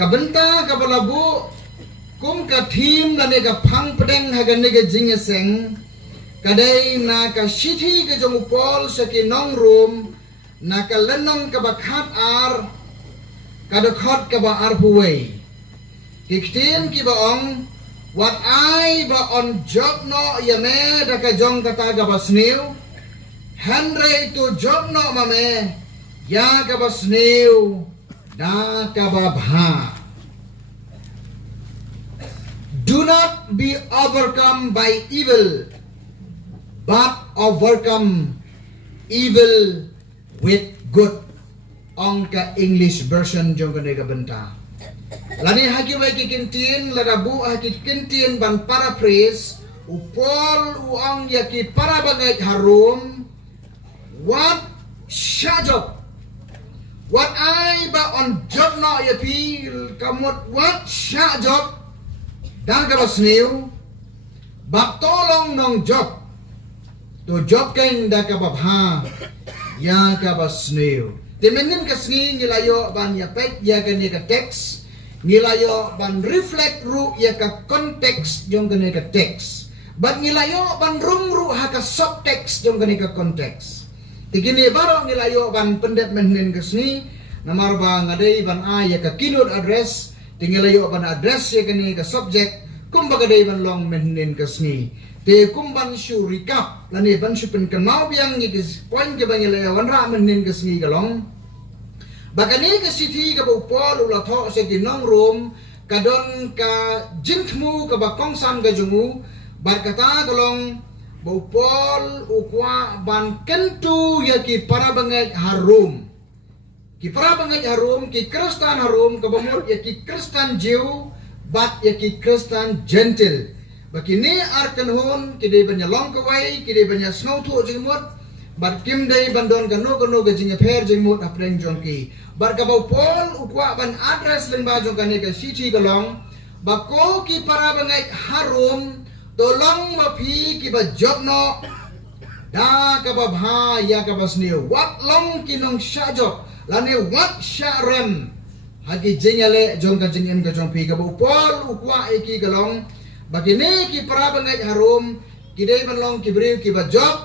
kabenta kabalabu kum ka thim la ne ka phang pedeng ha gan ne ka jing seng kadai na ka shithi ka jong pol saki nong room na ka lenong ka ba khat ar ka do khot ka ba ar huwei kiktim ki ba ong what I ba on job no yame da ka jong kata ka ba snew Henry to job no mame ya ka ba snew da ka ba bha. Do not be overcome by evil, but overcome evil with good. Angka English version jong kene ka benta. Lani haki wai ki kintin larabu haki kintin ban paraphrase upol uang yaki para bagai harum what shajok what I ba on job no yapi kamut what shajok dan ka basniu bak tolong nong job to job kain da ka babha ya ka basniu temenin ka sni nilayo ban ya pek ya ka ni ka text nilayo ban reflect ru ya ka context jong ka ni ka text ban nilayo ban ru ha ka subtext jong ka ni ka context tigini baro nilayo ban pendet menen ka sni namar ba ngadai ban a ya ka keyword address tingalayo ban address ya kani ka subject kumbaga day ban long menen ka sni te kumban shu recap lani ban shu pen kan mau biang ni kis point ke bang ilayo wan ra menen ka sni ka long bagani ka city ka bu pol ula tho se ki nong room ka don ka jintmu ka ba kongsan ka jungu bar kata ka long bu pol ukwa ban kentu ya ki para bangai harum ki para bangai harum ki Kristen harum kabamut ya ki Kristen Jew bat ya ki Kristen gentle bakini arkan hon ki de banya long kawai ki de banya snow thu jingmut bat kim de bandon kanu ga jinga pher jingmut apreng jongki bar kabau pol ukwa ban address leng ba jong kane ka city galong bako ki para bangai harum tolong mapi ki ba job no da ka ba bha ya ka basni wat long ki nong sha job lane wat sha rem hagi jingale jong ka jingem ka jong pi ka bu pol ukwa iki galong bagini ki para bangai harum ki dei ban long ki briu ki ba job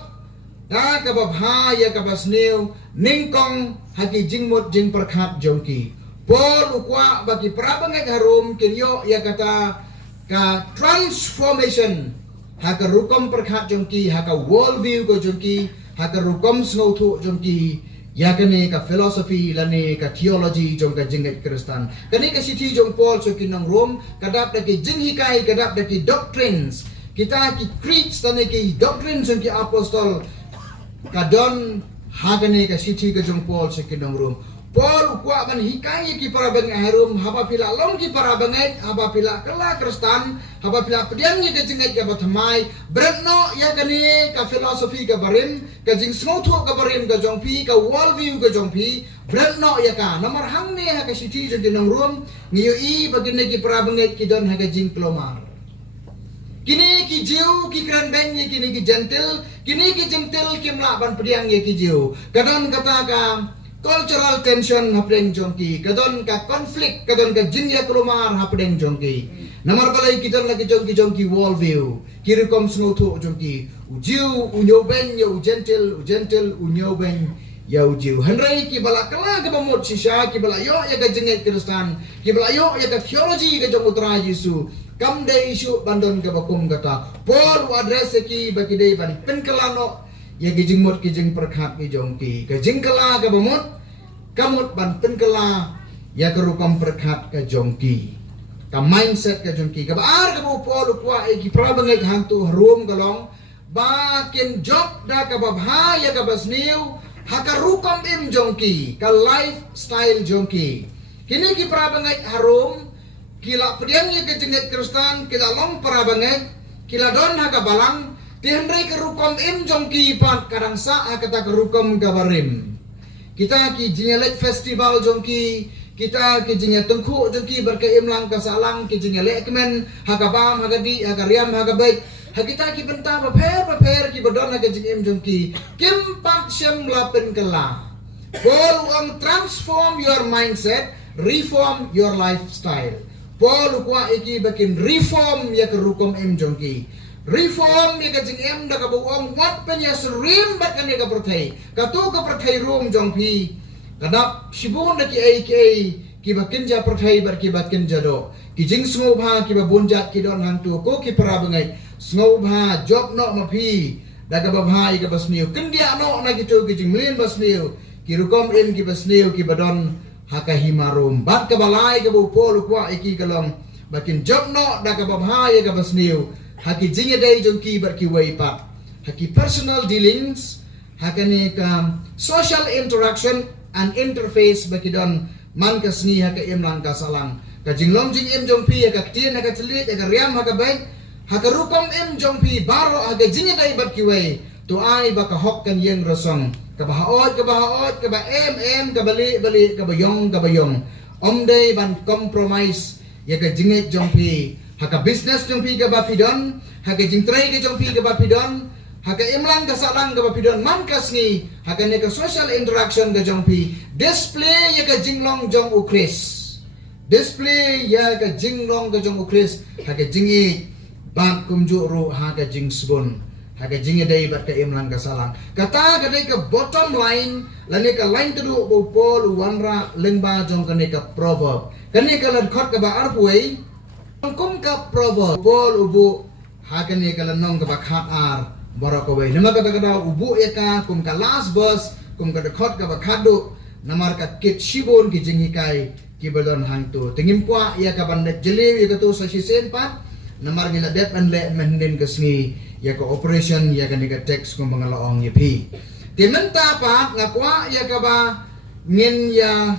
da ka ba bha ya ka basni ningkong hagi jingmut jing perkhat jong ki pol ukwa bagi para bangai harum ki yo ya kata ka transformation haka rukom perkhat jongki haka world view ko jongki haka rukom snow thu jongki yakane ka philosophy lane ka theology jongka jingat Kristen kani ka sithi jong Paul so kinang Rom kadap daki jinghikai kadap daki doctrines kita ki creeds tane ki doctrines jongki apostol kadon hagane ka sithi ka jong Paul so kinang Rom Paul ukwa man hikai ki para bangai harum haba pila long ki para bangai haba pila kala Kristen haba pila pediang ni jingai ka batmai breno ya kani ka philosophy ka barim ka jing smotho ka barim ka jongpi ka world view ka jongpi breno ya ka namar hang ni ha ka siti jong dinang room ngiyo i bagine ki para bangai ki don ha ka jing klomar kini ki jiu ki kran beng ye kini ki gentle kini ki gentle ki mla ban pediang ye ki jiu kadon kata ka cultural tension hapdeng jongki kadon ka conflict kadon ka jinya kelomar hapdeng jongki namar balai kiton lagi jongki world view kiri kom snotu jongki ujiu unyoben ya gentle unyoben ya ujiu henry ki bala kala ka bamot sisha ki bala yo ya ka jinga Kristen ki bala yo ya ka theology ka jong utra Yesu kam de isu bandon ka bakum kata Paul address ki bagi dei ban penkelano ya kijing mot kijing perkhat ki jongki kijing kala ka bamut kamut ban penkela ya kerukam perkhat ka jongki ka mindset ka jongki ka baar ka bu pol kwa ki prabangai hantu harum galong bakin job da ka babha ya ka basniu hakarukam im jongki ka lifestyle jongki kini ki prabangai harum kila pediang ya ka jenget Kristen kila long prabangai kila don ha ka balang tihendrai kerukom im jongki pat kadang sa kata kerukom gabarim kita ki jingelek festival jongki kita ki jingel tengku jongki berke im lang kasalang ki jingelek kemen hakabam hagadi hagariam hagabaik hakita ki benta paper ki bodon haga jingem jongki kim pat shem lapen kala Paul transform your mindset reform your lifestyle. Paul kwa iki bakin reform ya ke rukom em jongki. Reform ya ke jing em da ka buong wat penya serim bat kan ya ka perthai. Ka tu ka perthai rum jongpi. Kadap sibun da ki ai ki bakin ja perthai bar ki bakin jado. Ki jing sngo bha ki ba bunjat ki don hang tu ko ki para bangai. Sngo bha job no ma phi. Da ka ba bhai ka basniu. Kendia no na ki tu ki jing mlin basniu. Ki rukom em ki basniu ki badon haka himarum bat ka balai ka bu pol kwa iki kalong bakin job no da ka babhaya ka basniu haki jinge dai jongki bar ki wai pa haki personal dealings hakane ka social interaction and interface baki don man ka sni haka em lang ka salang ka jinglong jing em jongpi ka tien haka celit ka riam haka baik haka rukom em jongpi baro haka jinge dai bar ki wai tu ai ba ka hok kan yeng rosong ka bahaot ka ba em ka bali ka bayong om day ban compromise ya ka jinget jongpi haka business jongpi ka ba pidon haka jingtrai ka jongpi ka ba pidon haka imlang ka salang ka ba pidon man kasni haka ne ka social interaction ka jongpi display ya ka jinglong jong ukris display ya ka jinglong ka jong ukris haka jingi ban kumju ru haka jing sbon haka jinge dai bat ka imlang ka salang kata ka dai ka bottom line lani ka line tu bu pol wanra lengba jong ka ne ka proverb kani ka lan khot ka ba arpuai kum ka proverb pol ubu haka ne ka lan nong ka ba khat ar borokowai nama ka da ubu eka kum ka last verse kum ka khot ka ba khadu namar ka kit shibon ki jingi kai ki balon hang tu tingim kwa ya ka ban jeli ya ka tu sa sisen pat namar ngila det an le menden ka sngi ya ka operation ya ka niga text kung mga laong ya pi. Timenta pa nga kwa ya ka ba ngin ya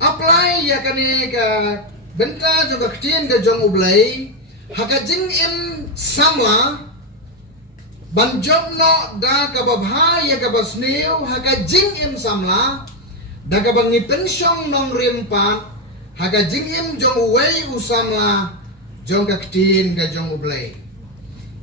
apply ya ka niga benta juga ktien ka jong ublay haka jing im samla ban job no da ka ba bha ya ka ba sniu haka jing im samla da ka ba ngi pensyong nong rimpat haka jing im jong uway usamla jong ka ktien ka jong ublay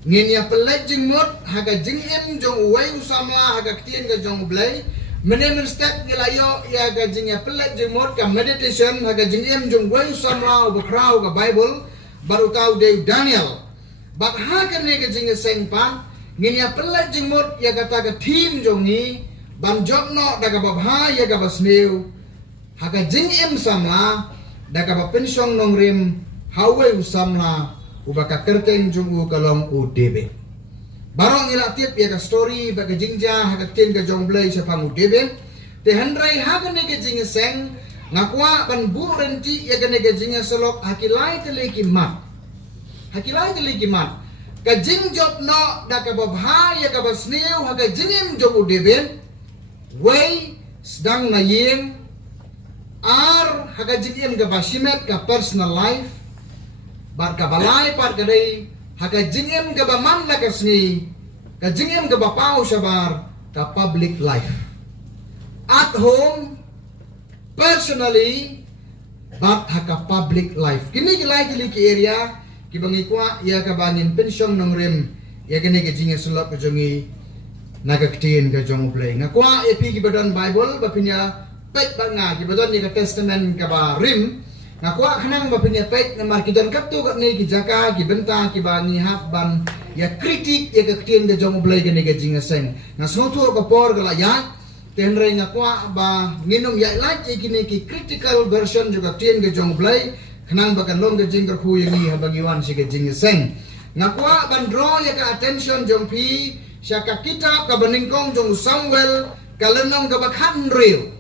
ngin ya pelet jing mot haga jing em jong uway usamla haga ktien ka jong ublay menemen step nilayo ya haga jing ya pelet jing mot ka meditation haga jing em jong uway usamla ubakraw ka bible baru tau de Daniel bat haga ne ka jing seng pan ngin ya pelet jing mot ya kata ka team jong ni ban job no daga babha ya ga basneu haga jing em samla daga ba pensyong nong rim hawai usamla ubaka kerteng jungu kalong udebe barong ilatip ya ka story baga jingja haga tin ka jongblay sa pang udebe te handrai haga ne ka jinga seng ngakwa ban bu renti ya ka ne ka jinga selok hakilai teleki mat ka jing job no da ka babha ya ka basneu haga jingim jong udebe way sedang na ying ar haga jingim ka basimet ka personal life bar ka balay par ka day haka jingem ka ba man la kasni ka jingem ka ba pau sabar ka public life at home personally but haka public life kini gilay ki area ki bangi kwa ya ka bangin pensyong nong rim ya kini ka jingem sulok ka jongi nagaktiin ka jong play nga kwa epi ki badon bible ba pinya pet ba nga ki badon ni ka testament ka ba rim nga kwa khanang ba pinyapet na markidan kapto ka ni ki jaka ki benta ki ba ni hap ban ya kritik ya ka ktien ga jong blay ga ni ga jinga seng nga snotur ka por ga ya tenre nga kwa ba nginom ya like ki ni ki critical version juga ktien ga jong blay khanang ba kan long ga jing ka khu yang ni habagiwan si ga jinga seng nga kwa ban draw ya ka attention jong pi sya ka kitab ka baningkong jong Samuel ka lenong ga ba khan real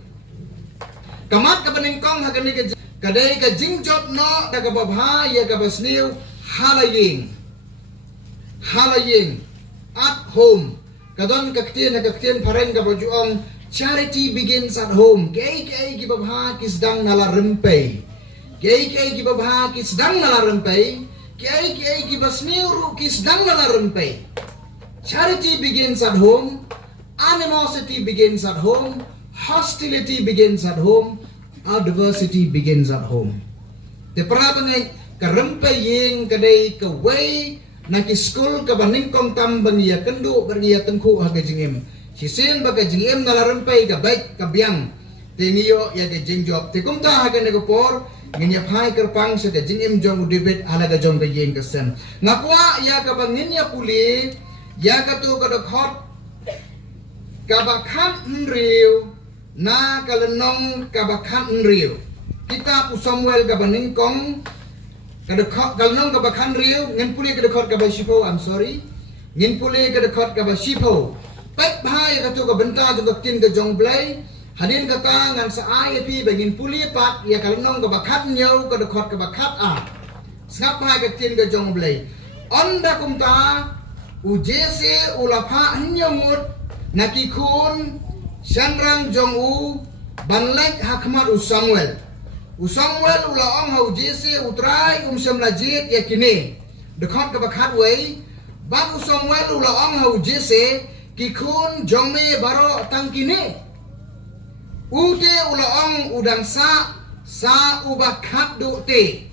kamat ka baningkong ha ga ni ga kadai ka jing job no da ka babha ya ka basniu halaying at home kadon ka ktien pareng ka bajuong charity begins at home kay ki babha kisdang nala rempay kay ki babha kisdang nala rempay kay ki basniu ru kisdang nala rempay charity begins at home animosity begins at home hostility begins at home adversity begins at home. Te prabangai karempaying kadai kaway naki school ka baningkong tambang ya kendu bergia tengku haga jingim. Sisin baga jingim nalarempay ka baik ka biang. Tingiyo ya ke jing job. Te kum ta ha ke ne ko por ngin ya phai kerpang se ke jing im jong David ala ga jong ke yin ke sen. Ngakwa ya ka bangin ya puli ya ka tu ka khot ka ba khan riu na ka lenong ka ba khan riu. Kitab Samuel ka baning kong kada kalnong ka ba khan riu ngin puli ka khot ka ba shipo, I'm sorry. Ngin puli ka khot ka ba shipo. Pet bhai ka tu ka benta tu ka tin ka jong blai. Hadin kata ngan sa ai pi bagin puli pat ya kalnong ka ba khat nyau ka khot ka ba khat a. Snap bhai ka tin ka jong blai. Onda kumta ujese ulapha nyamut nakikun sanrang jong u banlek hakmat Samuel. Samuel ulaong hau jese utrai semlajit yakini. Dekhot ka ba khat wei. Bang Samuel ulaong hau jese kikun jongme baro tangkini. Ude ulaong udang sa ubah khat du te.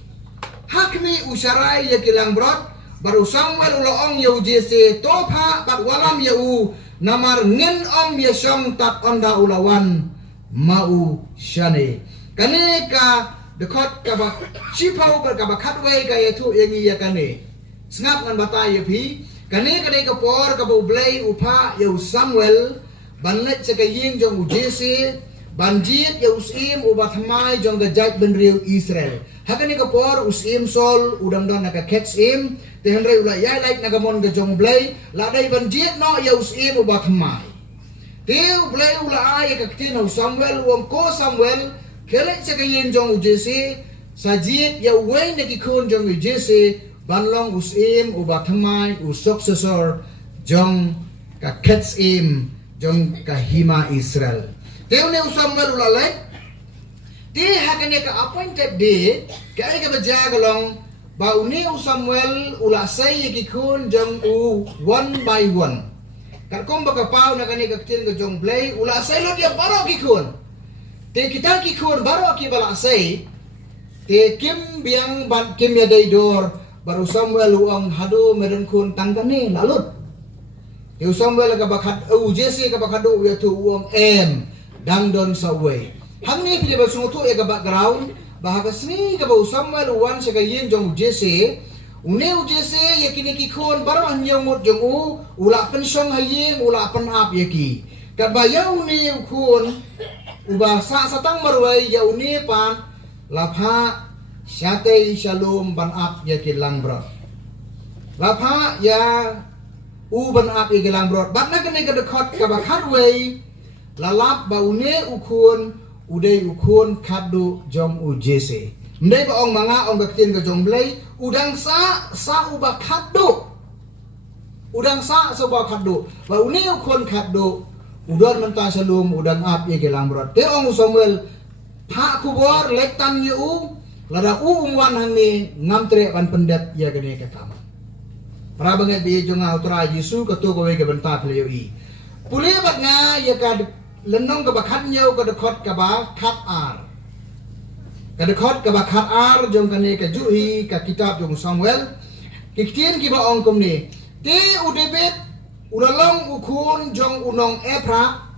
Hakmi usyarai yakilang brot baru Samuel ulaong yau jese topa pat walam yau namar ngin om yasong tat onda ulawan mau shane. Kane ka dekhot ka ba shipau ka ba khat wei ka yatu yangi ya kane. Snap ngan batai pi. Kane ka ka por ka bu blai upha yau Samuel banlet se ka ying jong jese banjit ya usim ubat mai jong ga jaj ben riu Israel. Hakani ka por usim sol udang don ka catch im te henry ula yai like na gamon ga jong blai la dai banjit no ya usim ubat mai. Te blai ula ai ka tin Samuel wong ko Samuel kele se ka yin jong jese sajit ya wei ne ki kun jong jese banlong usim ubat mai usok sesor jong ka catch im jong ka hima Israel. Teune Samuel ulalek ti hakane ka appointed day kai ka bajagalong bauni Samuel ulasay kikun jong u one by one. Kalkom baka pau na kani ka tin ka jong play ulasay lo dia baro kikun. Te kita kikun baro ki balasay te kim biang ban kim ya dai dor baru Samuel uang hadu meren kun tangkane lalut. Te Samuel ka bakat jese ka bakado ya tu uang em dang don sa way. Hamni pili ba sungutu e ka background bahaga sini ka ba Samuel uwan sa kayin jong jese une jese yakini kikon baro anyong mot jong u ula pensyong haying ula penap yaki ka ba yaw ni ukun uba sa satang marway yaw ni pan lapha syatay shalom banap yaki langbro lapha ya u banap yaki langbro bat na kani ka dekhot ka ba khatway lalap baune ukun udai ukun kadu jong ujese ndai ba ong manga ong baktin ka jong blai udang sa ubah kadu udang sa ubah kadu baune ukun kadu udon menta salum udang ap ye gelang brot te ong Samuel pa kubor lektan yu lada umwan hangi ngamtre ban pendet ya gene ka kam para banget bi jong autra Yesu ka to ko we ke benta pleu i pule bat nga ya ka lenong ka ba khat nyau ka dekhot ka ba khat ar ka dekhot ka ba khat ar jong kane ka juhi ka kitab jong Samuel kiktien ki ba ong komni te udebet ulalong ukun jong unong Efra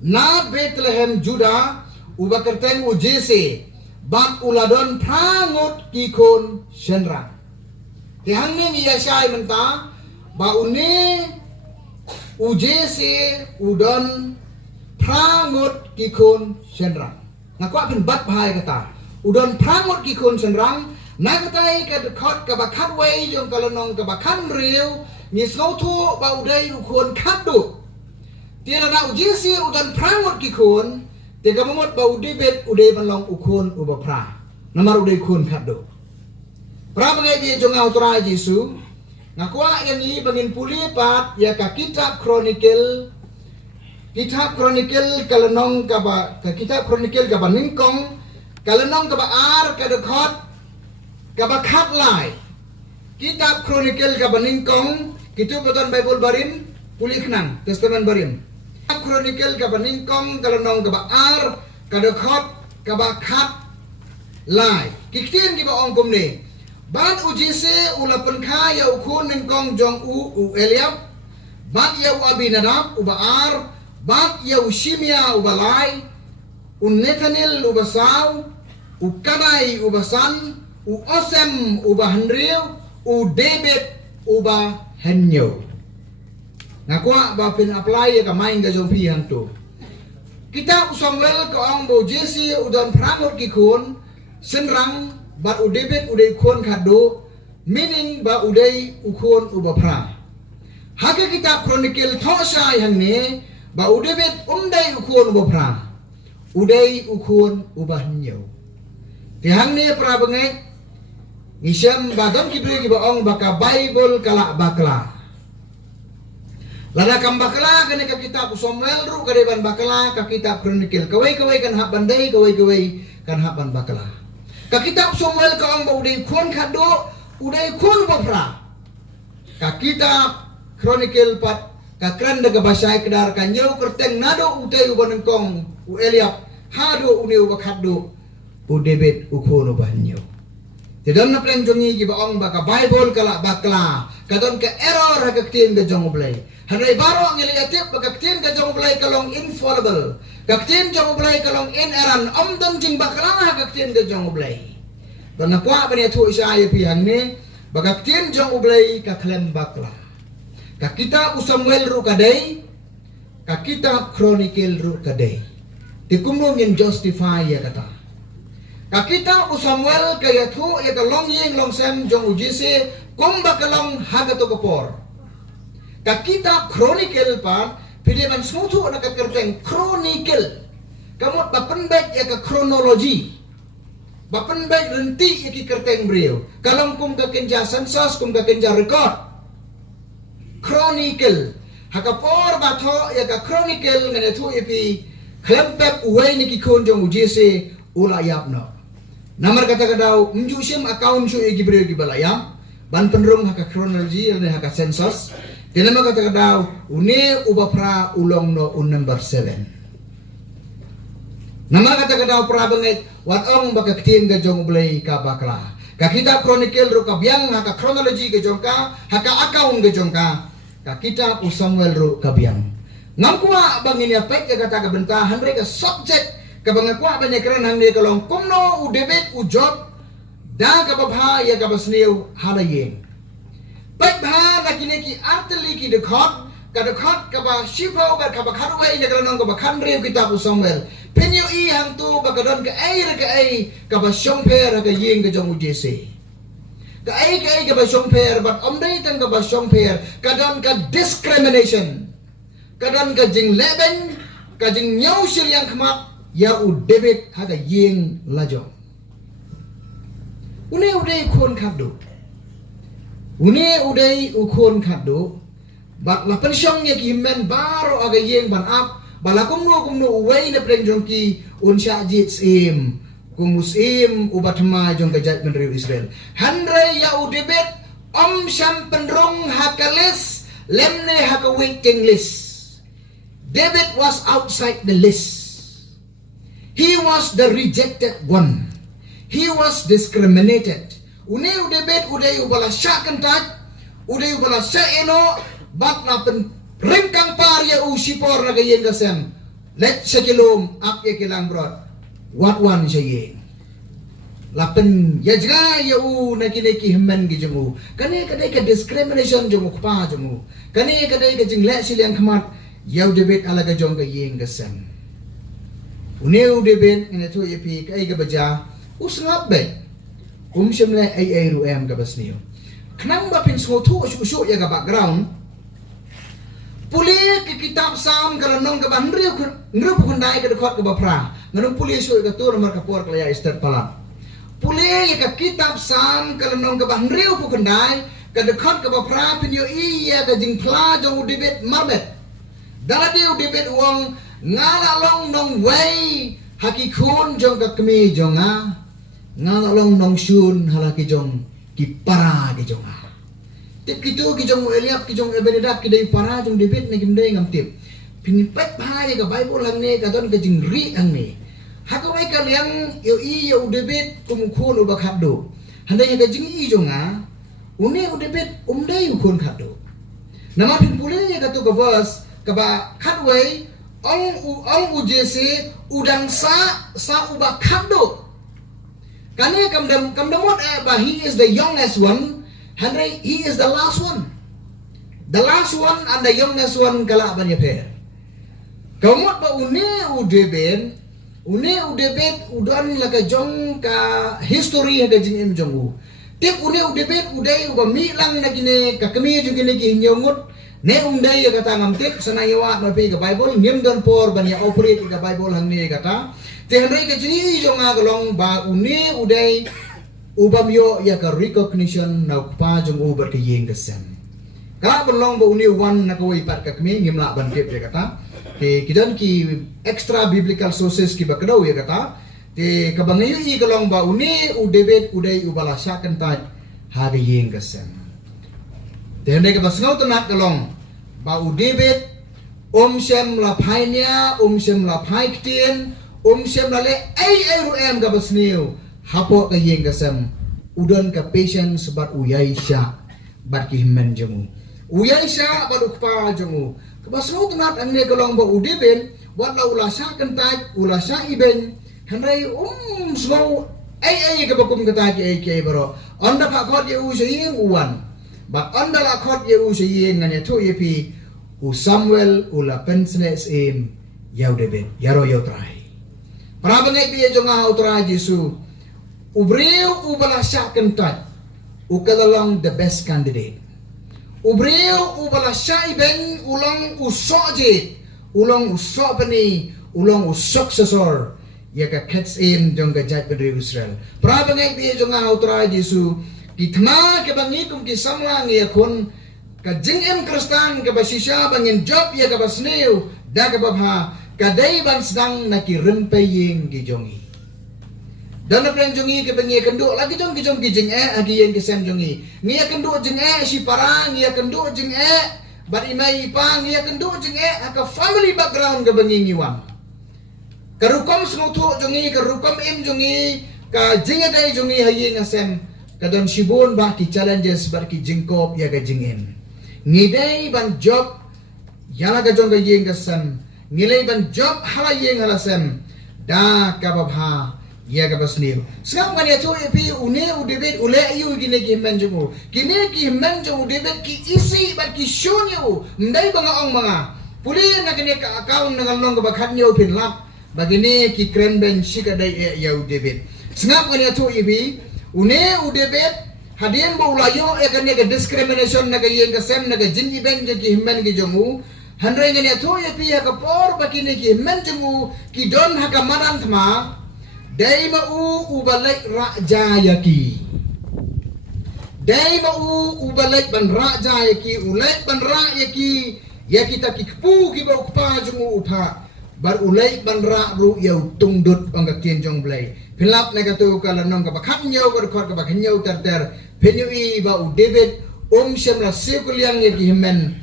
na Bethlehem Juda ubakerteng ujese bat uladon prangot kikon senra te hangni Yesaya menta ba une ujese udon prangot kikun senrang. Nakwa pin bat bahai kata. Udon prangot kikun senrang. Nakatai ka dekhot ka bakat wei yung kalonong ka bakan riu. Nisau tu ba udai ukun kadu. Tiada na ujisi udon prangot kikun. Tiga momot ba udibet udai balong ukun uba pra. Namar udai kun kadu. Pra bangai dia jong autora Yesu. Nakwa yang i bangin puli pat ya ka kitab Chronicle. Kitab Chronicle kalenong kaba kitab Chronicle kaba ningkong kalenong kaba ar kadekhot kaba khatlai kitab Chronicle kaba ningkong kitab beton Bible barin puli khnang Testament barin kitab Chronicle kaba ningkong kalenong kaba ar kadekhot kaba khatlai kiktien kiba ongkom ni ban ujise ula penkha ya ukun ningkong jong u Eliab ban ya Abinadab uba ar bat yau Shimia ubalai Nathaniel uba Saul, Kadai uba San, Osem uba Henriu, David uba Henyo. Ngakwa ba pin apply ka main ka jong pi hantu. Kita Samuel ka ang bo Jesse udan prangot ki kun senrang ba David udai kun kado meaning ba udai ukun uba pra. Haka kita Chronicle thosai hang ne ba David umdai ukun uba pra. Udai ukun uba Henyo. Ti hang ne pra bangai ngisam bagam kibri ki ba ong baka Bible kala bakla. Lada kam bakla kene ka kitab Samuel ru kadeban bakla ka kitab Chronicle kawai kan hak bandai kawai kan hak ban bakla ka kitab Samuel ka ang udai khon khado udai khon bopra ka kitab Chronicle pat ka kran daga basai kedar ka nyau kerteng nado udai uban kong u Eliab hado udai uba khado u David u khon uban nyau tidon na pleng jongi ki ba ong baka Bible kala bakla kadon ka error ha ka tin ga jong oblay hanay baro ang iliatip pagkaktin ka jong oblay kalong infallible kaktin jong oblay kalong ineran omdon jing bakla ha kaktin ka jong oblay banakwa ba niya tu Isaiah pihang ni bagaktin jong oblay ka klem bakla ka kitab Samuel ru kaday ka kitab Chronicle ru kaday tikumno ngin justify ya kata ka kitab Samuel kaya tu ya kalong yeng long sem jong ujise kum bakalong hagato kapor ka kitab Chronicle pa pilihan smutu na kakerteng Chronicle kamot bapenbek ya ka chronology bapenbek renti ya ki kerteng beliau kalong kum ka kenja census kum ka kenja record Chronicle hakapor batho ya ka Chronicle ngene tu ipi klempep uway ni ki konjong ujese ulayap no namar kata kadau mjusim account su igi beliau ki balayam ban penrung haka chronology ne haka census Dinama kata daw, une ubapra ulong no un number 7. Nama kata daw pra bangit, wat ong bakaktin ga jong blay ka bakla. Ka kitab Chronicle ro ka biang haka chronology ga jong ka, haka account ga jong ka. Ka kitab Samuel ro ka biang. Ngangkwa bangin ya pek ga kata ka bentahan re ka subject ka bangakwa banya keren hang ne kalong kumno u David u Job da ka babha ya ka basniu halayeng. Baik bah nak ini ki arteli ki dekat kaba shifau kaba kharway na kalanong kaba khanre kitab Samuel penyo I hang tu bakadon ka ai kaba shongper ka yeng ka jong ujese ka ai kaba shongper but omdai tan kaba shongper kadon ka discrimination kadon ka jing leben ka jing nyau sir yang khamat ya u David haga yeng lajong une udai khon khadu Une udai ukon kado, bat la pensyong ya kimen baro aga yeng ban ap, bala kumno uway na prenjong ki unsya jit sim, kumusim ubatma jong kajat menriu Israel. Handre ya udebet syam penrong hakalis, lemne haka waiting list. David was outside the list. He was the rejected one. He was discriminated. Une udebet udai ubala syakentat udai ubala syaeno bat na pen ringkang parya usipor na gayen gasem let sekilom ap ya kilang brot what one sayen lapen ya jaga ya u na kineki hemmen gi jemu kane kadai ka discrimination jemu kpa jemu kane kadai ka jing let silian khamat ya udebet ala ga jong gayen gasem une udebet ene to yepi kai ga baja usngap be Syamle ay ruem ka basniyo. Knang ba pinsmotu usyo ya ka background. Puli ki kitab Sam kalanong ka banriyo ngrup kundai ka dekot ka bapra. Nganong puli so ka tur mar ka por kaya istat pala. Puli ya ka kitab Sam kalanong ka banriyo pu kundai ka dekot ka bapra pinyo iya ka jing pla jong David marbet. Daladi David wong ngalalong nong way hakikun jong ka kemi jonga. Ngalalong nong syun halaki jong ki para ki jong tip kitu ki jong Eliab ki jong Ebenedak ki dai para jong David na kimdai ngam tip pinipet bahaya ka Bible lang ne ka don ka jing ri ang ne hakawai ka liang yo I yo David kumukun ubak haddo handai ka jing I jong une u David umdai ukun haddo nama pin pule ka tu ka verse ka ba hadway ong ujese udang sa uba kado. Kani kamdamot ba he is the youngest one, Henry he is the last one. The last one and the youngest one kala banya per. Kamot ba udeben udan laga jong ka history ha jing im jongu. Tip udebet uday uba mi lang na gine ka kami juga ni kinyongut ne umday ya kata ngamtip sanayawa mapi ka Bible ngim don por banya operate ka Bible hang ni kata. Te Henry ka jini jonga galong ba uday ubamyo ya ka recognition na pa jong uber ka yeng kesem. Kala belong ba one na kawai pat ka kami ngim la ban tip ya kata. Te kidan ki extra biblical sources ki bakdaw ya kata. Te kabangayo i kalong ba udebet uday ubala syakan taj haga yeng kesem. Te Henry ka basngaw tanak kalong ba udebet shem la painya shem la paiktien shem la le ay ruem ka basniu hapo ka yeng kesem udon ka patient sebat uyai sya bat ki himmen jemu uyai sya bat ukpa jemu kabasngaw tanak ang ne kalong ba udebet wat la ula syakan taj ula sya iben Henry slow ay kabakum kata ay baro onda pa khot ye u sayeng uwan ba onda la khot ye u sayeng ngane to ye pi u Samuel ula pensnes im yau debet yaro yau trai para bangai pi jonga utrai Jesu ubreu ubala syakan taj u kadalong the best candidate ubreu ubala syai ben ulang usoje ulang usopani ulang usuccessor ya ka kets in jong ka jat pada Israel. Pra bangai bi jong autra Jesu kitma ke bangi kum ki samlang ya kun ka jingem Kristan ka basisya bangin job ya ka basneu da ka babha ka dai ban sedang na ki rempeying ki jongi. Dan plan jongi ke bangi kenduk lagi jong ki jing agi yang kesem jongi. Ngia kenduk jing si parang ngia kenduk jing bat imai pa ngia kenduk jing ka family background ka bangi ngiwang. Karukom snoto jongi karukom im jongi ka jingadai jongi hayi ngasem kadon shibon ba ki challenges bar ki jingkop ya ga jingem ngidai ban job yala ga jong ga yeng gasem ngilai ban job hala yeng halasem da ka babha ya ga basniu sngam kan ya to epi udebet ule ayu gine ki menjumu kine ki menju udebet ki isi bar ki shunyu ndai banga ong mga puli na kine ka account na long ga bakhan yo pin lap bagini ki kren ben shika dai ya udebet sngap kan ya to ibi udebet hadien bo ulayo kan ya discrimination na yeng kasem na jin ben je ki himmen ki jomu handre kan ya to ya pi ya ka por bagini ki himmen jomu ki don ha ka manan thma dai ma ubalai raja yaki dai ma ubalai ban raja yaki ulai ban ra yaki ya kita ki pu ki ba pa jomu upha bar ulai ban ra ru yau tungdut ang kien jong blai philap na katu kala nong ka bakhan nyau ka khot ka bakhan nyau ter penyu i ba udebet shem la sekuliang ye ki himen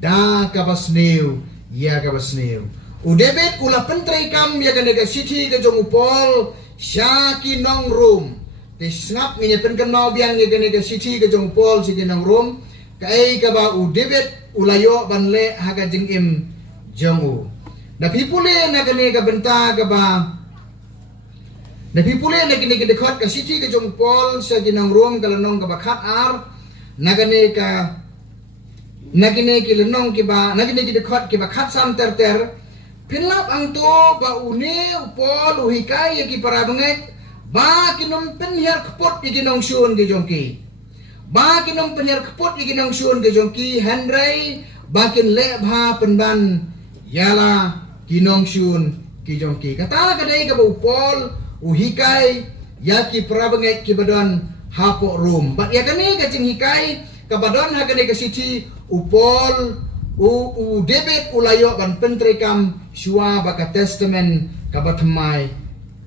da ka basneu ya ka basneu udebet ula pentrai kam ya ka nega city ka jong upol syaki nong room te snap ni pen kan mau biang ye ka nega city ka jong upol si nong room kai ka ba udebet ulayo ban le ha ka jing im jongu na pipule na kene ka benta ka ba na pipule na kene ka dekhot ka city ka jong pol sa ginang room ka lanong ka bakhat ar na kene ki lanong ki ba na kene ki dekhot ki bakhat sam ter pinlap ang to ba upol uhikai ki para banget ba kinom penhiar kepot ki ginong syun ki jongki ba kinom penhiar kepot ki ginong syun ki jongki Henry bakin le bha penban yala kinong syun ki jongki kata kadai ka upol uhikai ya ki prabangai ki badon hapo room bat ya kani ka jing hikai ka badon ha kani ka city upol debet ulayo ban pentrekam syua baka testament ka batmai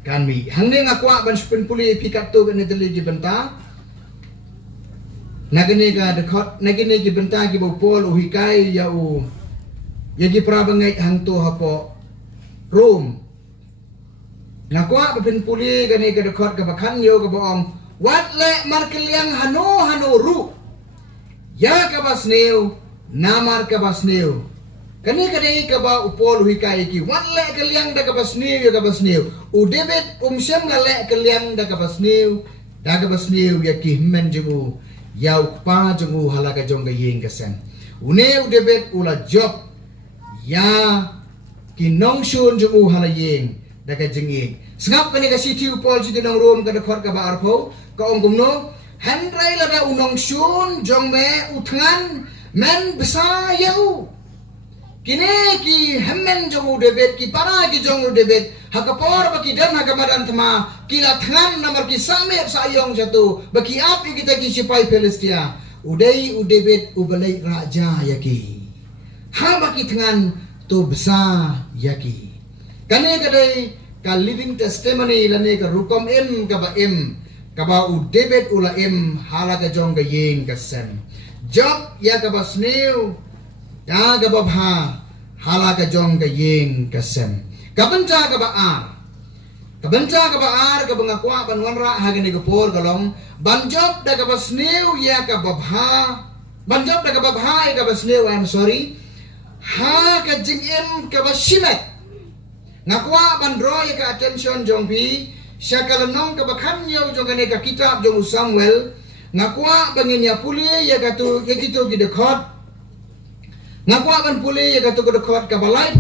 kanmi hangde ngakwa ban spin puli pikat tu kan deli di benta nagani ka dekot nagani ki benta ki upol uhikai ya ki prabangai hang tu hapo room ngakwa bapin puli gani ka dekot ka bakhan yo ka boong wat le markeliang hano ru ya ka basneu namar ka basneu Kani kadai ka ba upol hikai ki wan le ka liang da ka basniu ya ka basniu u debet sem la le ka liang da ka basniu ya ki men jungu yau pa jungu halaka jong ga yeng ka sen une u debet ula job ya ki nong shun jungu hala yeng da ka jingi sngap kani ka city upol si dinong room ka da khot ka ba arpo ka ong gumno handrai la da unong shun jong me utngan men besa yau kini ki hemmen jongu debet ki para ki jongu debet hakapor baki dan hakamadan tama kila thangan namar ki samer sayong jatu baki api kita ki sipai Palestia udai udebet ubalai raja yaki ha baki thangan tu besar yaki kane kadai ka living testimony lane ka rukom em ka ba udebet ula em hala ka jong ka yeng ka sem job ya ka basneu ya ga babha hala ka jong ka yeng ka sem kabenta ka ba ar ka bangakwa panwan ra hagani ka por galong banjob da ka basneu ya ka babha banjob da ka babha ya ka basneu I'm sorry ha ka jingem ka basimet ngakwa bandro ya ka attention jong pi syakalanong ka bakhan yaw jong ka kitab jong Samuel ngakwa bangin ya puli ya ka tu ya kitu ki dekhot ngakwa ban puli ya ka tu dekhot ka balai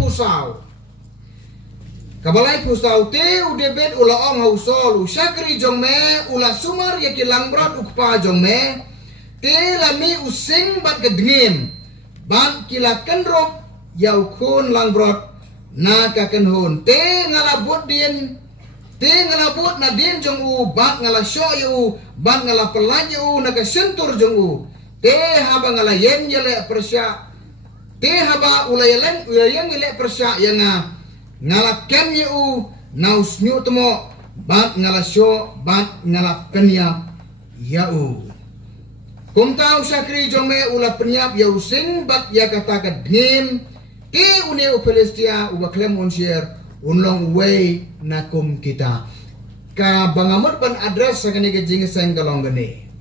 pusau te udebet ula ong hausol syakri jong me ula sumar ya ki langbrot ukpa jong me te lami using bat kedngim ban kila kenrop yau kun langbrot na ka kenhon te ngalabut din te ngalabut na din jong u bat ngala syo yu bat ngala pelan yu na ka sentur jong u te haba ngala yen yele persya te haba ulayelen ulayeng yele persya yang ngala ken yu naus nyu temo bat ngala syo bat ngala penya yau kumtau sakri jong me ula penyap yau sing bat ya kata ka dngim te une u Palestia u baklem unsier unlong way na kum kita ka bangamot ban address sa kani ka jing sang kalong gani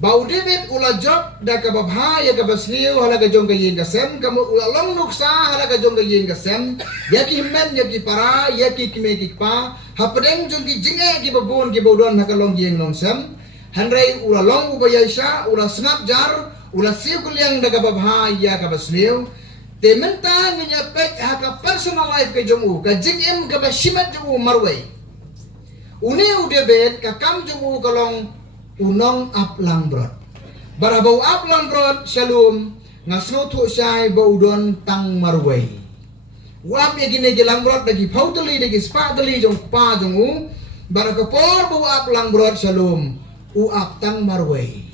bau debit ula job da ka babha ya ka basliu hala ka jong ka yin ka sem ka ulong nuksa hala ka jong ka yin ka sem ya ki himmen ya ki para ya ki kime ki pa hapadeng jong ki jinge ki babon ki bodon ha ka long yin long sem hanrei ula long ubayasha ula snap jar ula siu kuliang da ka babha ya ka basliu te menta ninya pek haka personal life ke jomu ka jingem ka bashimat jomu marway uni udebet ka kam jomu kalong unong aplang brot barabau aplang brot shalom ngasno thu sai baudon tang marway wap ye gine gelang brot dagi pautali dagi spadali jong pa jomu barakapor bau aplang brot shalom u ap tang marway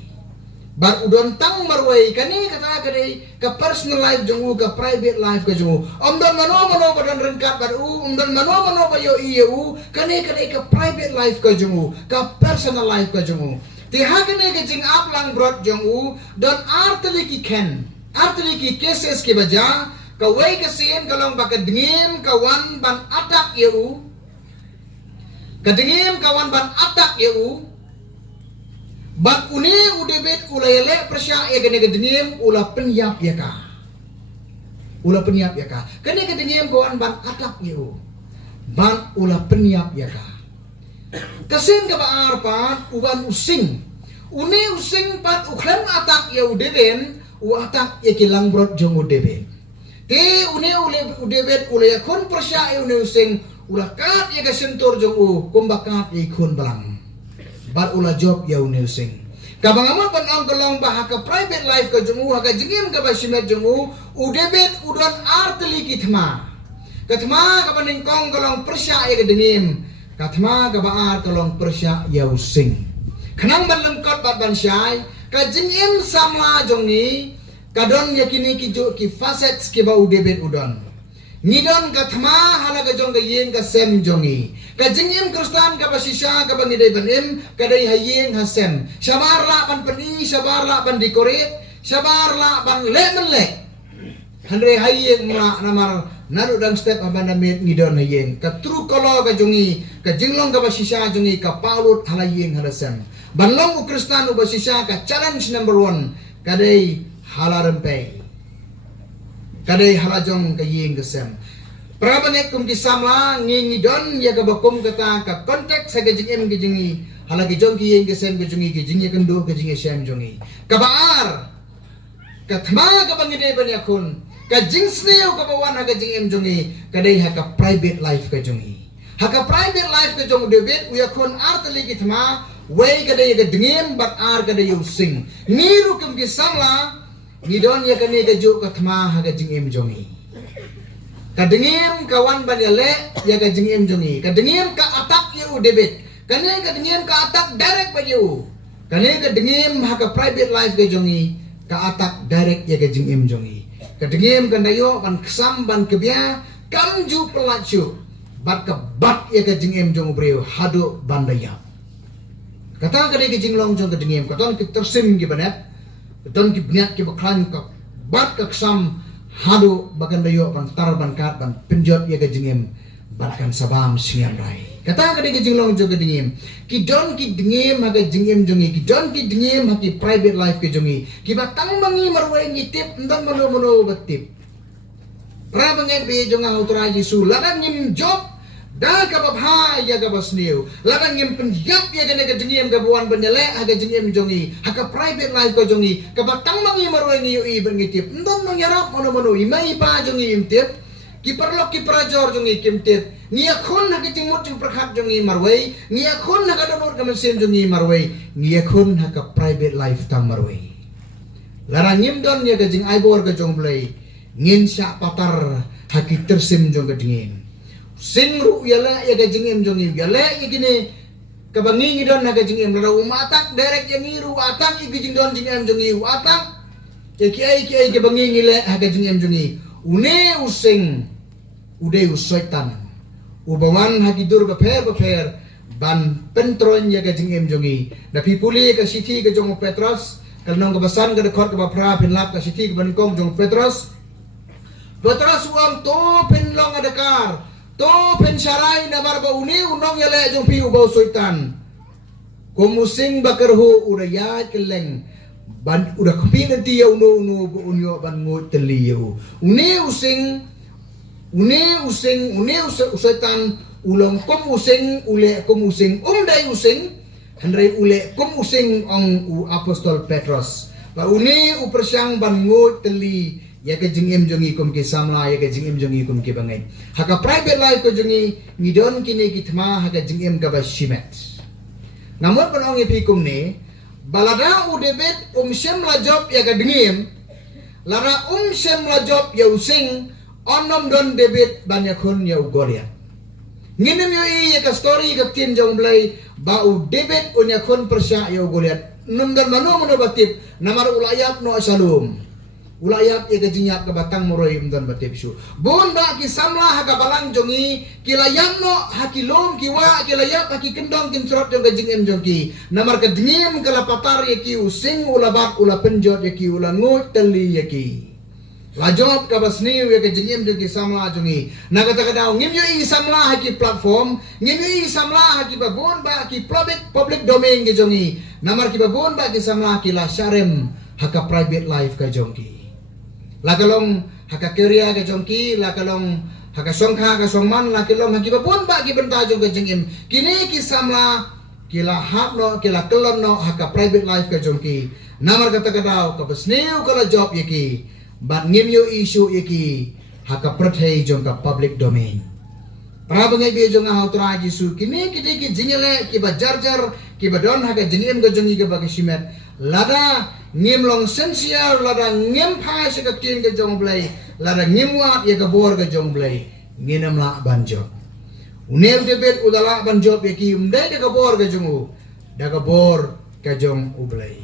bar udon tang marway kani kata kani ka personal life jongu ka private life ka jongu omdon mano badan rengkat bar omdon mano ba yo iu kani ka private life ka jongu ka personal life ka jongu ti hakane ka jing aplang brot jongu don artli ki cases ke baja ka way ka sien kalong baka dingim kawan ban atak iu ka dingim kawan ban atak iu bat uni udebet ulayele persya ya kene kedengim ula penyap ya ka kene kedengim kawan ban atak yu ban ula penyap ya ka kasin ka baar pat uban using uni using pat uklan atak ya udeben u atak ya kilang brot jong udeben te uni udebet ulaya kon persya ya uni using ula kat ya ka sentur jong u kumbakat ya kon balang bar ula job ya unusing kabangamot ban ang kalong bah ka private life ka jungu ka jingim ka basimet jungu udebet udon artli kitma katma ka baning kong kalong persya ya kedengim katma ka baar kalong persya ya using kanang ban lengkot bat ban syai ka jingim samla jongi kadon yakini ki facets ki ba udebet udon ngidon katma hala ka jong ka yin ka sem jongi ka jingim kristan ka basisya ka bangidai banim kadai hayin hasem sabar la ban pani sabar la ban dikorit sabar la ban le hanre hayin ma namar naru dang step abanamit ngidon hayin ka tru kolo ka jongi ka jinglong ka basisya jongi ka paulut hala yin halasem banlong u kristan u basisya ka challenge number 1 kadai hala rempei kadai halajong kaying kesem. Prabanget kum kisamla ngingi don ya ka bakum kata ka konteks sa gajing gajingi halagi jong kiyeng kesem gajingi gajingi kendo gajingi sem jongi. Kabaar kathma ka bangide banyakun ka jingsneo ka bawan ha gajing jongi kadai ha ka private life ka jongi. Ha ka private life ka jong debit uyakun artali kitma way kadai ka dingem bak ar kadai using. Niru kum kisamla ngidon ya kani gajuk kathma ha gajing jongi. Kadengim kawan banyale ya kadengim jongi. Kadengim ka atak yu debit. Kane kadengim ka atak direct ba yu. Kane kadengim ha ka private life ka jongi. Ka atak direct ya kadengim jongi. Kadengim kandayo ban ksam ban kebya kamju pelacu. Bat ka bat ya kadengim jong breu hadu bandaya. Kata kadai kadeng long jong kadengim katon ki tersim ki banet. Katon ki bniat ki baklan ka bat ka ksam hadu bagan dayo ban tar ban kat ban penjot ya gajingim bahkan sabam siam rai kata ka ding long jo gadingim ki don ki dingim ha gajingim jongi ki don ki dingim ha ki private life ke jongi ki batang mangi marwai ngitip ndon mono batip pra bangen be jonga utura Yesu ladan ngim job da ka babha ya ga basniu ladan ngim penjap ya ga gajingim ga buan banyale ha gajingim jongi ha ka private life ko jongi ka batang mangi marwai ngi i bangitip ndon nang yarap mono imai pa jongi imtip ki perlok ki prajor jongi kimtip ni akhon ha gajing mut jong prakhat jongi marwai ni akhon ha ga donor ka mesin jongi marwai ni akhon ha ka private life tang marwai larang ngim don ya gajing aibor ga jong blai ngin sya patar ha ki tersim jong gadingim singru yala ya gajingim jongi yala igini kabangi ngidon na gajingim lara umatak derek yang ngiru atak igijing don jingim jongi atak ya kiai kabangi ngile ha gajingim jongi une using uday usoitan ubawan hagidur baper ban pentron ya gajingim jongi na pipuli ka siti ka jong Petros kalnong kabasan ka dekor ka bapra pinlap ka siti ka bankong jong Petros uam to pinlong adakar to pensyarai na barba uni unong yale jong pi ubau soitan kumusing bakarhu uraya keleng ban udah kepingan dia uno unyo ban ngut teliu uni using usaitan ulong kumusing ule kumusing dai using handrai ule kumusing ong apostol Petros ba uni upersyang ban ngut teli ya ka jingim jongi kum ki samla ya ka jingim jongi kum ki bangai ha ka private life ko jongi ngidon kini kitma ha ka jingim ka bashimet namun penong ipi kum ni balada u debit shem la job ya ka dingim lara shem la job ya using onom don debit banyakun ya ugoria nginem yo ya ka story ka tin jong blai ba u debit unyakun persya ya ugoria num dan mano batip namar ulayat no asalum ulayap ya gajinyap ke batang moroi mdan batepsu bon ba ki samla ha ka balang jongi kilayam no hakilom kiwa kilayap haki kendong kin serot jong gajing jongi namar ka dingim kala patar ya ki using ulabak ula penjot ya ki ula ngut teli ya ki lajop ka basni ya gajing jongi samla jongi na kata kadau ngim yo i samla haki platform ngim yo i samla haki babon ba ki public domain ke jongi namar ki babon ba ki samla ki la syarem haka private life ka jongi lakalong haka kerja ke jongki lakalong haka songkha ka songman lakalong haki babon ba ki benta jong ke jengim kini ki samla kila hak no kila kelon no haka private life ke jongki namar kata kadau ka besniu kala job yaki bat ngim yo issue yaki haka perthai jong ka public domain para bangai be jong ha utra Yesu kini ki jingele ki ba jarjar ki ba don haka jengim ke jongi ke ba shimet lada ngim long sensial lada ngim pa se ka tin ke jong blai lada ngim wat ye ka bor ke jong blai nginam la banjo unem debet udala banjo ye ki umdai de ka bor ke jong da ka bor ke jong ublai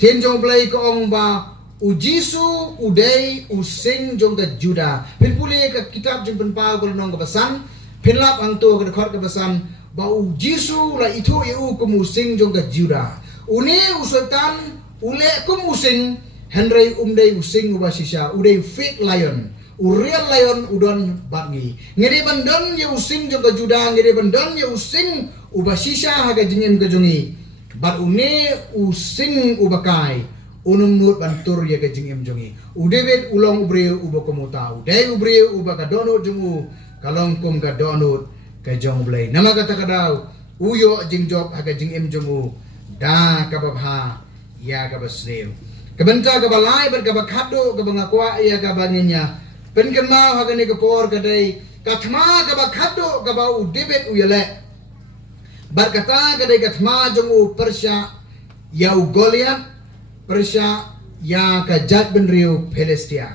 tin jong blai ko ong ba ujisu udai using jong ka juda pin puli ka kitab jong pen pa ko nong ka basan pin lap ang to ka khot ka basan ba ujisu la itu eu ko musing jong ka juda une usultan ule kum using Henry umdai using ubasisha udai fake lion real lion udon bangi ngiri bandon ye using jong ka juda ngiri bandon ye using ubasisha haga jingin ka jongi bat une using ubakai unum nut bantur ya ke jing em jongi u David ulong ubreu uba komu tau dai ubreu uba ka donut jungu kalong kum ka donut ka jong blai nama kata kadau uyo jing job aga jing em jongu da ka babha ya ka basneu kabenta ka balai ber ka bakhado ka bangakwa ya ka baninya pen kenma haga ne ka por ka dai kathma ka bakhado ka ba u David uyale berkata ka dai kathma jongu Persya ya u Goliath Persya ya ka jat ben riu Palestia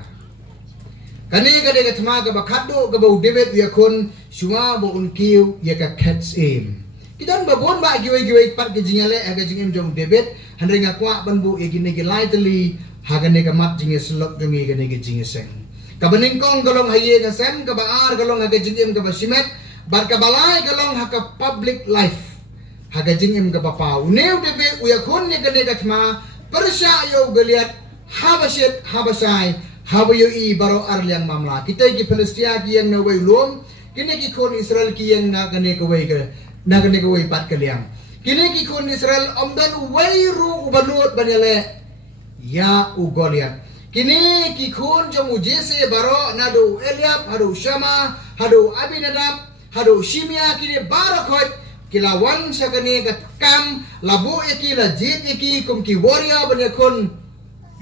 kani ka dai kathma ka bakhado ka ba u David ya kun shuma bo unkiu ya ka cats aim kidan babon ba giwe pat ke jingale aga jingem jong David handre ngakwa ban bu ya gine ke lightly haga ne ka mat jinge slok jongi ga ne ke jinge seng ka beningkong galong haye ka sem ka baar galong aga jingem ka basimet bar ka balai galong haka public life haga jingem ka bapau neu David uya kun ne ka ne kathma Persya yo Goliath habasai habayo i baro arliang mamla kita ki Palestia ki yang na wei lom kini ki kon Israel ki yang na kane ka wei pat ka liang kini ki kon Israel omdan wei ru ubanut banyale ya u Goliath kini ki kon jom Jesse baro nadu Eliab hadu Shama hadu Abinadab hadu Shimea kini baro khot kilawan sakane ka kam labo eki la jit eki kum ki warrior banyakon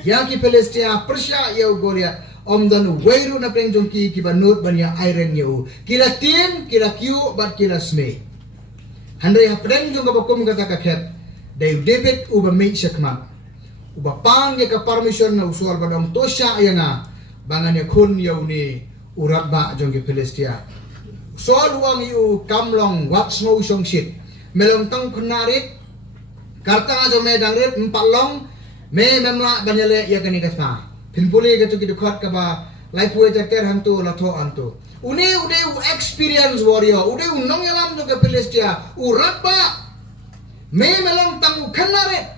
yang ki Palestia Persya ya Goliath omdan weiru na preng jongki ki banut banya iron yu kila tin kila kiu bat kila sme handre ha preng jong ka bakum kata ka khet dai David uba mei sakma uba pang ya ka permission na usual badong tosya ayanga bangan ya kun yau ni urat ba jong ki Palestia sol wang yu kamlong wat snow song shit melong tang kunarit karta jo me dangrit empalong me memla banyale ya kani kasma pinpuli ka tu ki dukhat ka ba lai pue ter hantu la tho antu une ude u experience warrior ude u nong yalam jo ka Palestia urat ba me melong tang kunarit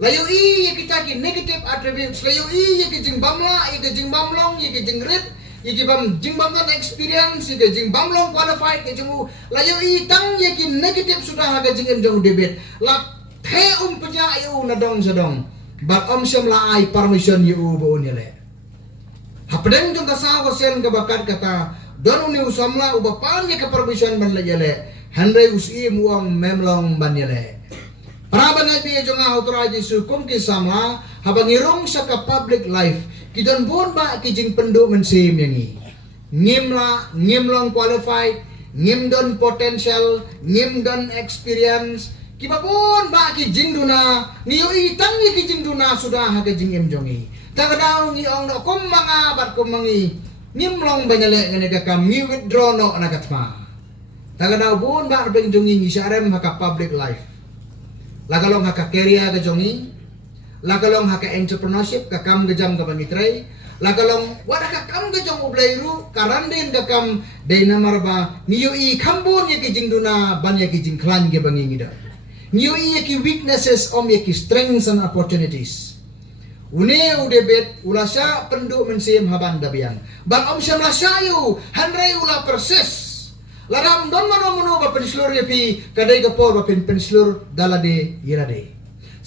layo i kita ki negative attributes layo i ki jing bamla i ki jing bamlong i ki jing rit iki bam jingbam dan experience iki jingbam long qualified ke jungu layo i tang ye ki negative sudah aga jingem jungu debit la the penya yu na dong sadong but syam la ai permission yu bo ni le hapdeng jung ka sa ko sen ka bakat kata don ni usamla u bapan ye ka permission ban la yele handre usi muang memlong ban yele Praban na biya jung autora Jesu kum ki samla habangirong sa ka public life kidan bon ba kijing pendu mensim yangi ngimlong qualified ngimdon potential ngimdon experience kibabon ba kijing duna niyo itang ni kijing duna sudah ha kijing emjongi tagadaw ni ong no kum mga bat kum mangi ngimlong banyale ngene ka kam ngi withdraw no nakatma tagadaw bon ba beng jongi ni sarem ha ka public life lagalong ha ka career ka jongi lagalong haka entrepreneurship kakam gejam ka bangitray lagalong wada kakam gejam ublairu karandin kakam dayna marba niyo i kambon ye kijing duna ban ye kijing klan ge bangingida niyo i ki weaknesses om ye ki strengths and opportunities une udebet ulasya pendu mensim haban dabiang bang om syam lasayu handrai ula persis laram don mano ba penslur ye pi kadai ka por ba penslur dalade yirade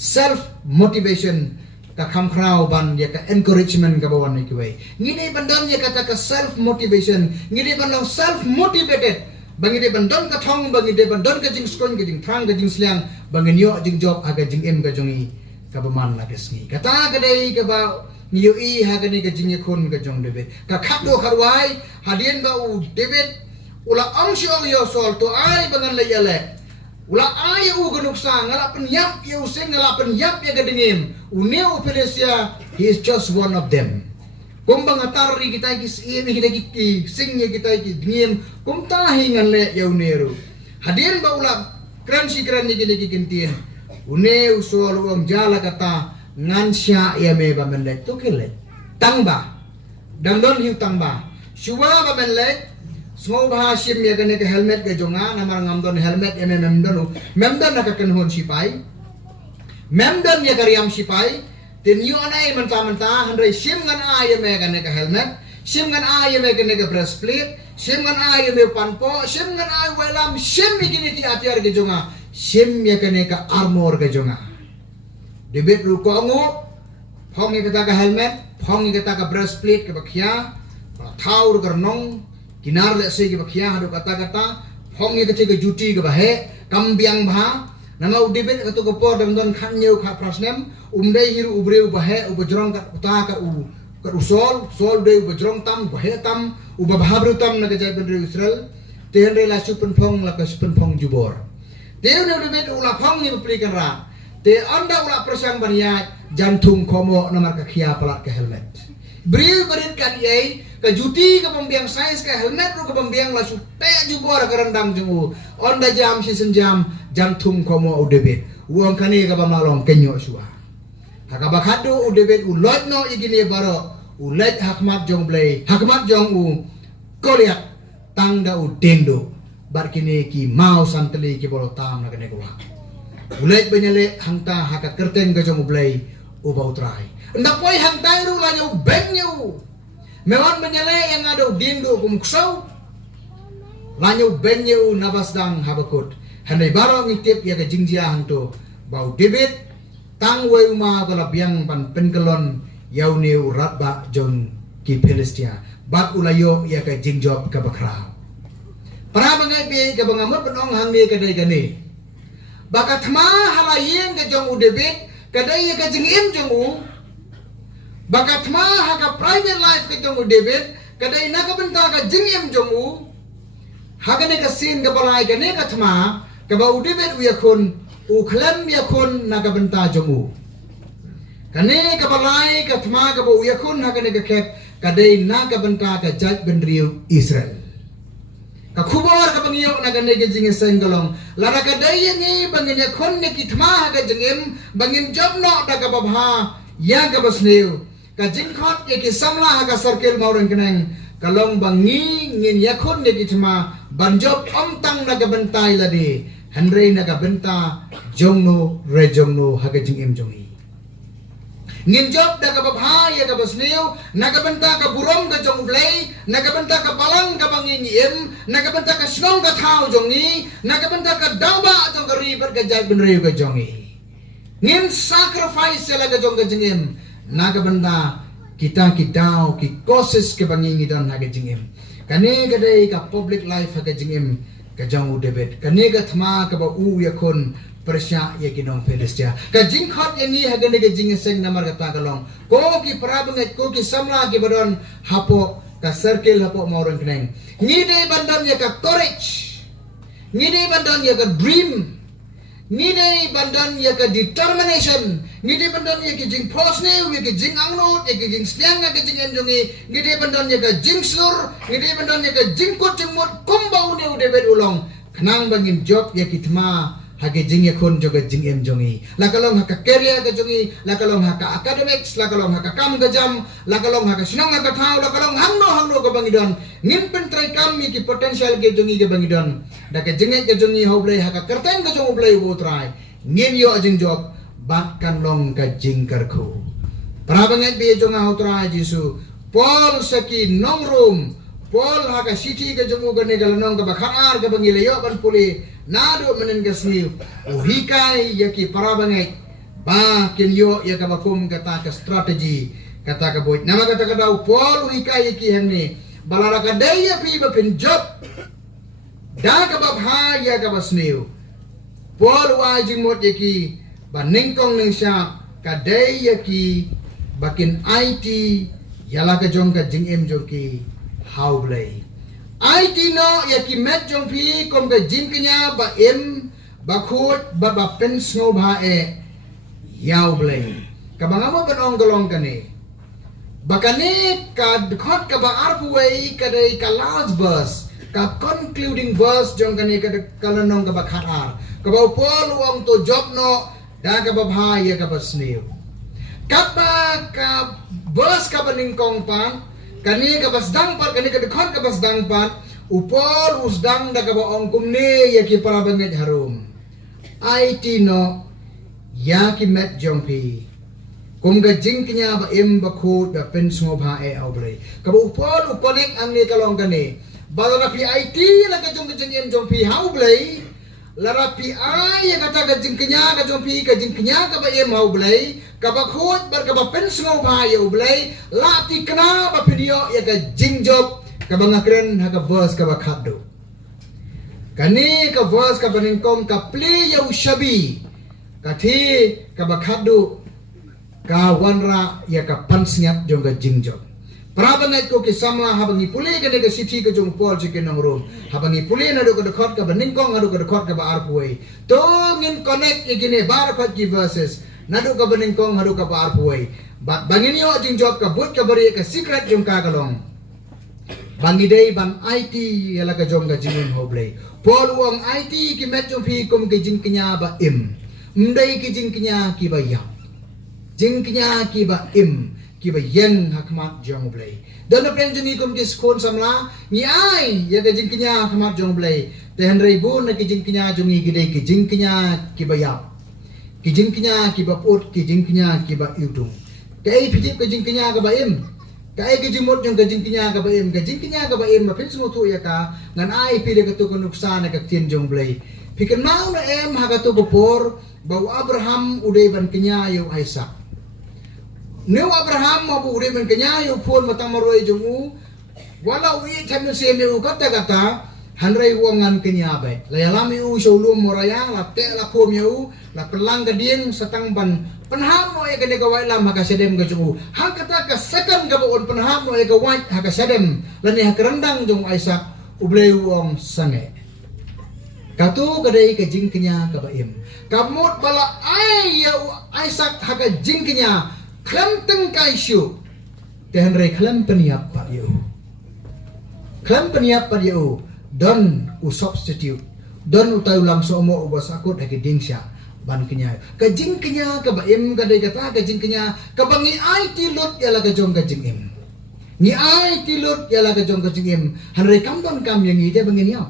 self motivation ka khamkrao ban ya ka encouragement ka bawan ni kwai ngini bandam ya kata ka self motivation ngini bandam self motivated bangide bandam ka thong bangide bandam ka jing skon ka jing thang ka jing slang bangin yo jing job aga jing em ka jongi ka baman la kesni kata ka dei ka ba niyo i ha ka ni ka jing khon ka jong debe ka khapdo kharwai hadien ba u debet ula amsyo yo sol to ai bangan la yale ula ay u ganuksa ngala penyap yu sing ngala penyap ya gadingim uneu Palestia he is just one of them kumbang atari kita ki ini kita ki sing kita ki dingim kum tahi ngale ya uneru hadir ba ula kran si kran ni ki kintin uneu so luang jala kata ngansya ya me ba menle to kile tangba dangdon hiu tangba shuwa ba menle Small bahashim ya gane ke helmet ke jonga namar ngamdon helmet ya memdon na kakenhon sipai memdon ya kariam sipai ten yu anai menta handai sim ngan ya me gane ke helmet sim ngan ya me gane ke breastplate sim ngan ya me panpo sim ngan welam sim gini ti atiar ke jonga sim ya gane ke armor ke jonga debet ru ko ngo phong ni kata ka helmet phong ni kata ka breastplate ke bakhia thau ru nong kinar le se ke bakhia hadu kata phong ni kata ka juti ke bahe kambiang bha nama udibet katu ko por dam khan nyeu kha prasnem umdei hiru ubreu bahe ubajrong ka uta ka sol dei ubajrong tam bahe tam ubabhabru tam na ka jai ben Israel ten re la supen phong la ka supen phong jubor teu ne udibet ula phong ni plikan ra te anda ula prasang baniat jantung komo nomor ka khia palat ke helmet bril berit kan yai ka juti ka pembiang sais ka helmet ru ka pembiang la su te jubor ka rendang jungu onda jam si senjam jantung komo udebet uang kani ka bamalong kenyo suah haka bakadu udebet ulot no igini baro ulet hakmat jong blay hakmat jong u koliak tangda u dendo barkini ki mau santeli ki bolo tam na kene ko ulet benyele hangta haka kerten ka jong blay u bau trai ndak poi hangta ru la nyu benyu mewan benyele yang ada dendo kum ksau la nyu benyu nabasdang habakut handai baro ngitip ya ke jingjia hantu bau debit tang wei uma bala biang pan penkelon yau ne urat ba jon ki Palestina bat ulayo ya ke jingjob ka bakra para bangai be ka bangamut penong hang ne ka dai gane baka thma halayeng ka jong u debit ka dai ya ka jingim jong u baka thma ha ka private life ka jong u debit ka dai na ka benta ka jingim jong u ha ka ne ka sin ka balai ka ne ka thma ka ba u debit u yakun u klem yakun na ka benta jong u kane ka balai ka thma ka ba u yakun ha ka ne ka khet ka dai na ka benta ka jaj ben riu Israel ka khubor ka bangiyo na ka ne ka jing sengalong lara ka dai ni bangin yakun ne ki thma ha ka jingim bangin job no da ka babha ya ka basneu ka jingkhot ye ki samla ha ka circle maureng keneng kalong bangi ngin yakun ne ki thma banjob om tang na ka bentai ladi Henry naga benta jongno re jongno haga jingim jongi ngin job daga babha ya ga basneu naga benta ka burom ga jong blai naga benta ka balang ga bangin yem naga benta ka snong ga thau jongi naga benta ka dawba jong ga river ga jai ben reu ga jongi ngin sacrifice la ga jong ga jingim naga benta kita dau ki kosis ke bangin dan haga jingim kane ga dei ka public life haga jingim ka jong u debet kane ga thma ka ba u yakun persya ya kinong Palestina ka jingkhot yani ha gane ga jing seng namar ka tagalong ko ki parabangat ko ki samla ki badon hapo ka circle hapo maurang kneng ni de bandan ya ka courage ni de bandan ya ka dream ni de bandan ya ka determination ni de bandan ya ki jing posne wi ki jing angnot ya ki jing sliang na ki jing enjongi ni de bandan ya ka jing sur ni de bandan ya ka jing kot jing mot kumbau ne ude bet ulong knang bangin job ya ki thma hage jing yakun joga jing em jongi lakalong haka career ga jongi lakalong haka academics lakalong haka kam ga jam lakalong haka sinong haka thau lakalong hangno ga bangidon ngin pentrai kam mi ki potential ge jongi ga bangidon da ka jing ga jongi hoblai haka kerten ga jong oblai bo trai ngin yo jing job bat kan long ka jing karkho prabangat be jonga hotra jisu Paul saki nong room Paul haka city ga jongu ga ne ga nong ga bakhar ga bangile yo ban puli nado menen gasniu uhikai yaki parabangai ba kenyo ya kabakum kata ka strategi kata ka boy nama kata ka daw Paul uhikai yaki hemne balara ka daya pi ba pinjob da ka babha ya ka basniu Paul wa jingmot yaki ba ningkong ning sya ka daya ki bakin IT yala ka jong ka jingem joki how blay ai tino ya ki met jong phi kom ga jing kenya ba em ba khut ba pen snow ba e yaw blay ka bangamo benong golong kane bakane ka khot ka ba arpuwei ka dei ka last verse ka concluding verse jong kane ka kalanong ka ba khaar ka ba pol wam to job no da ka ba bhai ya ka ba snew ka ba ka verse ka ba ningkong pan kani ka basdang par kani ka dekhon ka basdang pan upol usdang da ka ba ong kumne ya ki parabangat harum ai tino ya ki met jongpi kum ga jing knya ba em ba khut ba pen smo bha e aubre ka ba upol ukonek ang ni kalong kani balana pi IT la ka jong jing em jongpi how blai lara pi ai ya kata ka jing kenya ka jong pi ka jing kenya ka ba ye mau blai ka ba khot bar ka ba pen sngo ba ye blai la ti kna ba video ya ka jing job ka ba ngakren ha ka verse ka ba khado kani ka verse ka banin kong ka play ya ushabi ka thi ka ba khado ka wanra ya ka pansnyap jong ka jing job Prabangai ko kisamla habangi puli ka nega city ka jong Paul chicken ng room habangi puli na do ka dekot ka baningkong ado ka dekot ka ba arpuay to ngin connect igine bar pat ki verses nado ka baningkong ado ka ba arpuay bangin yo jing job ka but ka bari ka secret jong kagalong bangi day ban IT yala ka jong ka jingin hoblay Paul wong IT ki met jong pi kum ka jing knya ba mday ki jing knya ki ba ya jing knya ki ba kiba yen hakmat jong blay dan na pen jeni kom kis kon samla ni ai ya ga jing knya hakmat jong blay te henry bun na ki jing knya jong gi gidei ki jing knya kiba ya ki jing knya kiba pot ki jing knya kiba yudung kai pijip ki jing knya ga ba kai ki jing mot jong ga jing knya ga ba ga jing knya ga ba ma pen suno tu ya ka ngan ai pile ka tu ko nuksan ka tien jong blay pikan mau na ha ka tu por bau Abraham udai ban knya yo Isaac Nếu Abraham mà bù đi mình cái nhà yêu phun mà tăng rồi chúng u, walau i thêm nó xem yêu kata hanrai uangan cái nhà vậy, là làm yêu sầu luôn moraya, là tệ là khom yêu, là pelang cái điên satang ban, penham noi cái này cái vậy làm haka sedem cái chúng u, hak kata cái second cái bọn penham noi cái vậy haka sedem, là này haka rendang chúng Isaac, ublei uang sange. Katu kadai cái jing cái nhà cái vậy, kamut bala ai ya Isaac haka jing cái nhà Klam teng kaisyu Tuhan rei klam peniap pat you Klam peniap pat you Don u substitute Don u tayo lang so mo ubas akot haki dingsya Ban kenya Kajing kenya kabaim kadai kata kajing kenya Kabangi ay tilot yala kajong kajing im Ni ay tilot yala kajong kajing im Han rei kam don kam yang ite bangin yaw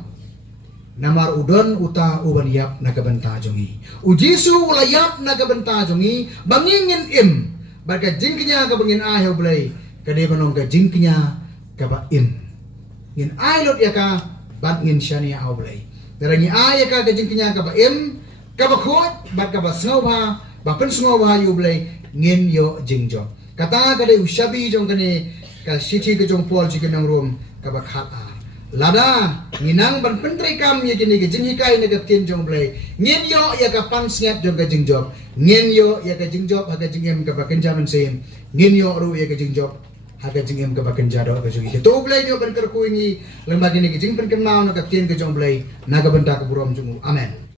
Namar udon uta uban yap na kabenta jongi Ujisu ulayap na kabenta jongi Bangingin im Baga jingknya ka bangin ayaw blay Kadai manong ka jingknya ka ba Ngin aylot ya ka Bat ngin siya niya ayaw blay Darangi ayaw ka jingknya ka ba Ka ba khot Bat ka ba sengaw ba Ba pen sengaw ba ayaw blay Ngin yo jingjo Kata kadai ushabi jong kani Ka city ka jong Paul chikin ng room Ka ba khat Lada nginang ban pentri kam ya kini ke jinghikai na kapten jong blay ngin yo ya ka pan snap jong ka jingjob ngin yo ya ka jingjob ha ka jingem ka bakin jaman sem ngin yo ru ya ka jingjob ha ka jingem ka bakin jado ka jongi to blay yo ban kar kuingi lembagi ni ke jing pen kenau na kapten ka jong blay na ka benta ka burom jungu amen